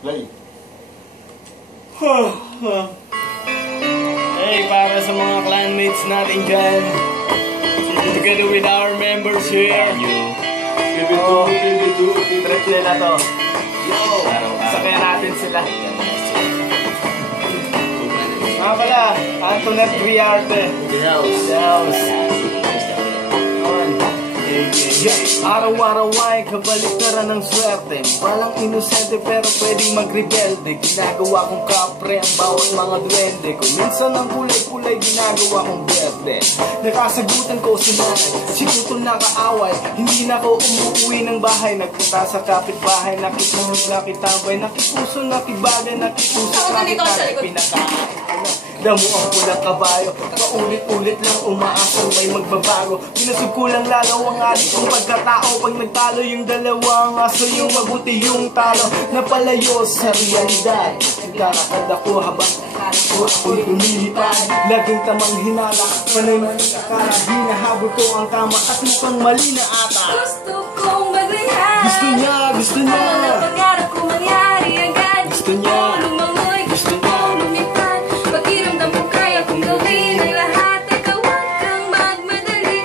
Play. Hey, para sa mga clanmates natin dyan, together with our members here, PB2. trip nila to. Yo! Sakaya natin sila. Nga pala, Antoinette Riarte. The house. Araw-araw ay kabaliktaran ng swerte. Walang inosente pero pwedeng magrebelde. Ginagawa kong kapre ang bawat mga duwende. Kung minsan ang kulay-kulay ginagawa kong berde. Nakasagutan ko sunay, sigutong nakaaway. Hindi na ako umuwi ng bahay. Nagpunta sa kapitbahay, nakitulog, nakitambay, nakipuso, nakibagay, nakipuso, nakitagay, pinakain. Damo ang pulang kabayo, paulit-ulit lang umaasang may magbabago. Pinasog ko lang lalo ang alit kong pagkatao. Pag nagtalo yung dalawang aso, yung mabuti yung talo. Napalayo sa realidad. Nagkarakad ako habang ako'y lumilipad. Laging tamang hinala, panay akala. Hinahabol ko ang tama at mukhang mali na ata. Gusto kong maglihan. Gusto niya. Ang mga pangarap ko mangyari agad. Gusto niya. Lumangoy, gusto kong lumipad. Pakiramdam ko kaya kong gawin ang lahat. Ikaw huwag kang magmadali.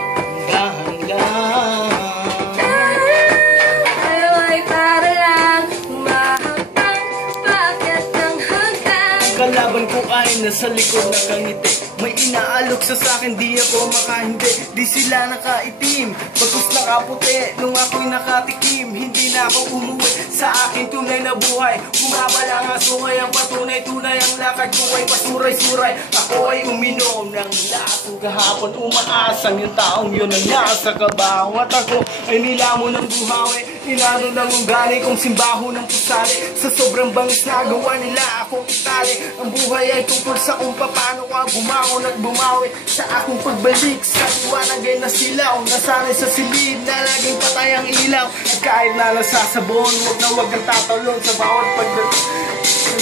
Tayo ay para lang humahapang paakyat ng hagdan. Kalaban ko ay nasa likod nakangiti. May inaalok sa sakin, di ako makahindi. Di sila nakaitim, bagkus nakaputi. Nung ako'y nakatikim, hindi na ako umuwi sa aking tunay na buhay. Bumabala nga sungay ang patunay-tunay. Ang lakad ko ay pasuray-suray. Ako ay uminom ng lasong kahapon. Umaasang yung taong yun ang nasa kabaho. At ako ay nilamon ng buhawi. Inano ng ugali kong simbaho ng pusali. Sa sobrang bangis na gawa nila akong itali. Ang buhay ay tungkol sa kung paano ka bumangon at bumawi. Sa akong pagbalik sa liwanag ay nasilaw. Nasanay sa silid na laging patay ang ilaw. At kahit na nasasabon, huwag kang tatalon sa bawat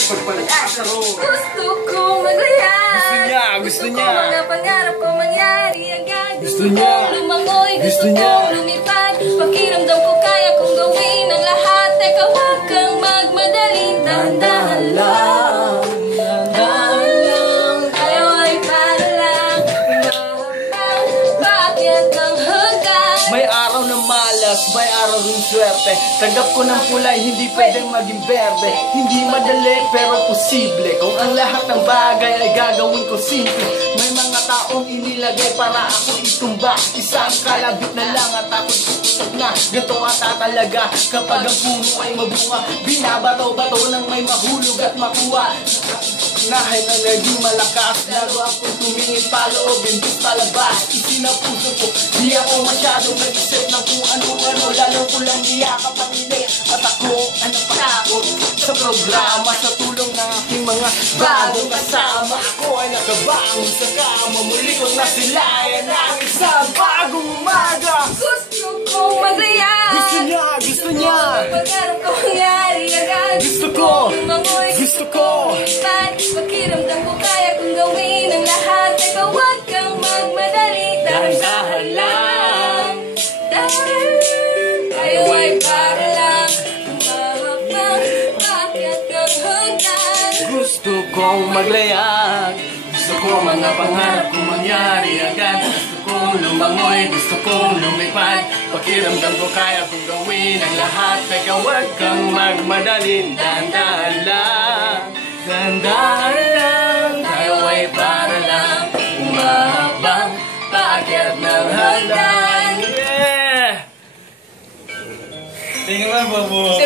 pagpag-asaro. Gusto kong maglihan. Gusto niya. Gusto ko mga pangarap ko mangyari agad. Gusto niya. Kong lumangoy, Gusto gusto niya. kong lumipad. Pakiramdam ko kaya kong gawin ang lahat. Teka huwag kang magmadali. Dahan-dahan lang. Dahan lang. Tayo ay para lang humahapang paakyat ng hagdan. May araw na malas, may araw rin swerte. Tanggap ko ng kulay, hindi pwedeng maging berde. Hindi madali pero posible. Kung ang lahat ng bagay ay gagawin ko simple. May mga taong inilagay para ako itumba. Isang kalabit na lang at ako'y tutusok na. Ganito ata talaga kapag ang puno ay mabunga. Binabato-bato ng may mahulog at makuha. Nahay na naging malakas. Lalo akong tumingin paloob, imbis palabas. Isinapuso ko, di ako masyadong nag-isip ng kung ano-ano. Lalo ko lang niyakap ang init. At ako ay napatakot sa programa. Sa tulong ng aking mga bagong kasama. Ako ay nakabangon sa kama. Muli kong nasilayan ang isang bagong umaga. Gusto kong maglihan. Gusto niya. Pangarap ko mangyari agad. Gusto ko. Lumangoy, Gusto ko. lumipad. Pakiramdam ko kaya kong gawin ang lahat. Teka huwag kang magmadali. Dahan-dahan lang. Dahan lang. Tayo ay para lang humahapang paakyat ng hagdan. Gusto kong maglayag. Gusto ko mga pangarap kong mangyari agad. Gusto kong lumangoy, gusto kong lumipad. Pakiramdam ko kaya kong gawin ang lahat. Teka huwag kang magmadali. Dahan-dahan lang. Dahan-dahan lang. Tayo ay para lang umahapang paakyat ng hagdan. Yeah! Tingnan mo, Bobo.